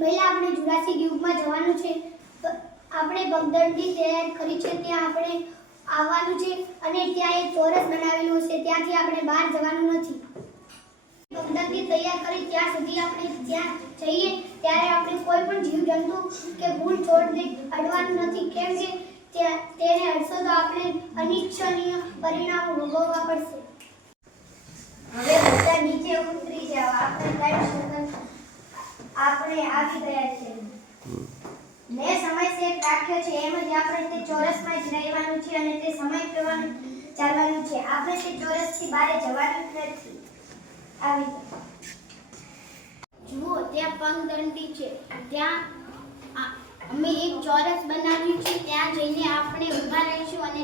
પહેલા આપણે જુરાસિક યુગમાં જવાનું છે. આપણે પગદંડી તૈયાર કરી છે, ત્યાં આપણે આવવાનું છે અને ત્યાં એક ચોરસ બનાવેલું છે, ત્યાંથી આપણે બહાર જવાનું નથી. પગદંડી તૈયાર કરી ત્યાં સુધી આપણે ત્યાં જઈએ ત્યારે આપણે કોઈ પણ જીવજંતુ કે ફૂલ છોડને અડવાનું નથી, કેમ કે તેને અડશો તો આપણે અનિચ્છનીય પરિણામો ભોગવવા પડશે. હવે બધા નીચે ઉતરી જાઓ. આપણે આવી ગયા છે. મેં સમય સેટ રાખ્યો છે, એમ જ આપણે તે ચોરસમાં જ રહેવાનું છે અને તે સમય પ્રમાણે ચાલવાનું છે. આપણે તે ચોરસથી બહાર જવાનું જ નથી. આવી જુઓ, ત્યાં પગદંડી છે, ત્યાં અમે એક ચોરસ બનાવ્યું છે, ત્યાં જઈને આપણે ઊભા રહીશું અને